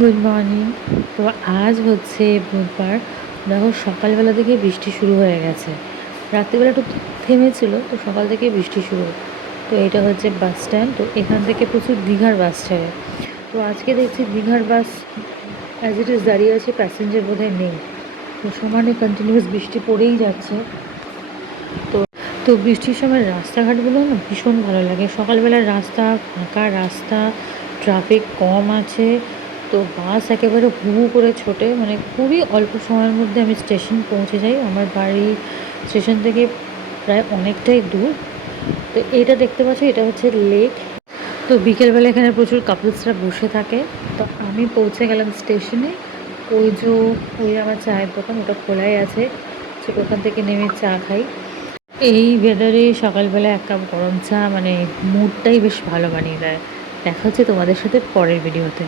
Good morning. তো আজ হচ্ছে বুধবার। দেখো সকালবেলা থেকে বৃষ্টি শুরু হয়ে গেছে। রাত্রিবেলা একটু থেমেছিল, তো সকাল থেকে বৃষ্টি শুরু। তো এটা হচ্ছে বাস স্ট্যান্ড। তো এখান থেকে প্রচুর দীঘার বাস ছাড়ে। তো আজকে দেখছি দীঘার বাস অ্যাজ ইট ইজ দাঁড়িয়ে আছে, প্যাসেঞ্জার বোধহয় নেই। তো সমানে কন্টিনিউয়াস বৃষ্টি পড়েই যাচ্ছে। তো তো বৃষ্টির সময় রাস্তাঘাটগুলো না ভীষণ ভালো লাগে। সকালবেলার রাস্তা, ফাঁকা রাস্তা, ট্রাফিক কম আছে। তো বাস একেবারে হু হু করে ছোটে, মানে খুবই অল্প সময়ের মধ্যে আমি স্টেশন পৌঁছে যাই। আমার বাড়ি স্টেশন থেকে প্রায় অনেকটাই দূর। তো এইটা দেখতে পাচ্ছ, এটা হচ্ছে লেক। তো বিকেলবেলা এখানে প্রচুর কাপলসরা বসে থাকে। তো আমি পৌঁছে গেলাম স্টেশনে। ওই যে ওই আমার চায়ের দোকান, ওটা খোলাই আছে। ঠিক ওখান থেকে নেমে চা খাই। এই ওয়েদারে সকালবেলা এক কাপ গরম চা মানে মুডটাই বেশ ভালো বানিয়ে দেয়। দেখা হচ্ছে তোমাদের সাথে পরের ভিডিওতে।